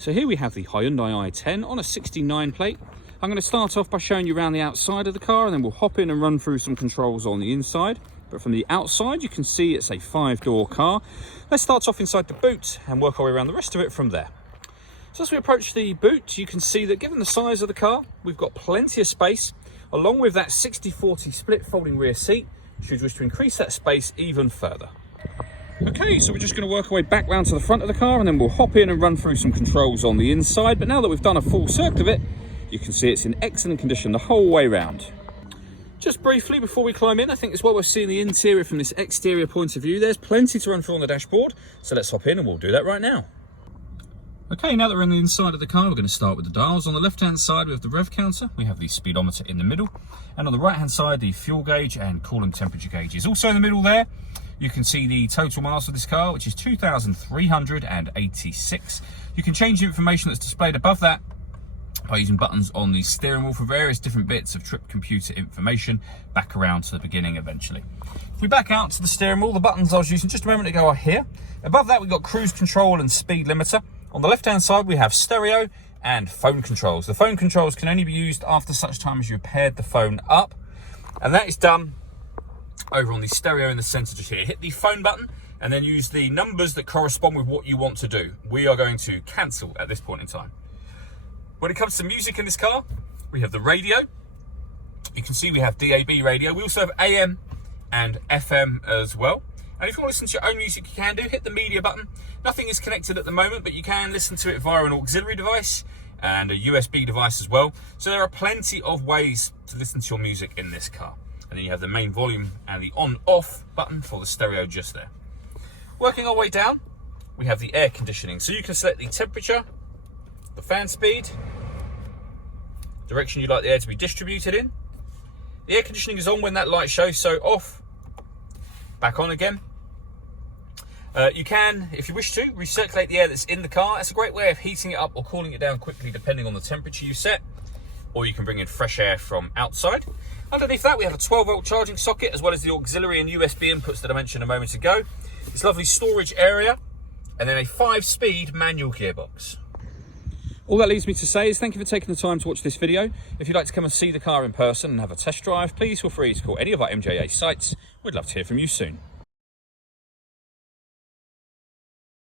So here we have the Hyundai i10 on a 69 plate. I'm going to start off by showing you around the outside of the car, and then we'll hop in and run through some controls on the inside. But from the outside, you can see it's a 5-door car. Let's start off inside the boot and work our way around the rest of it from there. So as we approach the boot, you can see that given the size of the car, we've got plenty of space, along with that 60-40 split folding rear seat, should you wish to increase that space even further. Okay, so we're just going to work our way back round to the front of the car, and then we'll hop in and run through some controls on the inside. But now that we've done a full circle of it, you can see it's in excellent condition the whole way round. Just briefly before we climb in, I think it's what we're seeing the interior from this exterior point of view. There's plenty to run through on the dashboard, so let's hop in and we'll do that right now. Okay, now that we're on the inside of the car, we're going to start with the dials. On the left-hand side, we have the rev counter. We have the speedometer in the middle. And on the right-hand side, the fuel gauge and coolant temperature gauge is also in the middle there. You can see the total miles of this car, which is 2,386. You can change the information that's displayed above that by using buttons on the steering wheel for various different bits of trip computer information back around to the beginning eventually. If we back out to the steering wheel, the buttons I was using just a moment ago are here. Above that, we've got cruise control and speed limiter. On the left-hand side, we have stereo and phone controls. The phone controls can only be used after such time as you've paired the phone up, and that is done over on the stereo in the center just here. Hit the phone button and then use the numbers that correspond with what you want to do. We are going to cancel at this point in time. When it comes to music in this car, we have the radio. You can see we have DAB radio. We also have AM and FM as well. And if you want to listen to your own music, you can do. Hit the media button. Nothing is connected at the moment, but you can listen to it via an auxiliary device and a USB device as well. So there are plenty of ways to listen to your music in this car. And then you have the main volume and the on-off button for the stereo just there. Working our way down, we have the air conditioning. So you can select the temperature, the fan speed, direction you'd like the air to be distributed in. The air conditioning is on when that light shows, so off, back on again. You can, if you wish to, recirculate the air that's in the car. It's a great way of heating it up or cooling it down quickly depending on the temperature you set. Or you can bring in fresh air from outside. Underneath that, we have a 12-volt charging socket, as well as the auxiliary and USB inputs that I mentioned a moment ago. This lovely storage area, and then a 5-speed manual gearbox. All that leaves me to say is thank you for taking the time to watch this video. If you'd like to come and see the car in person and have a test drive, please feel free to call any of our MJA sites. We'd love to hear from you soon.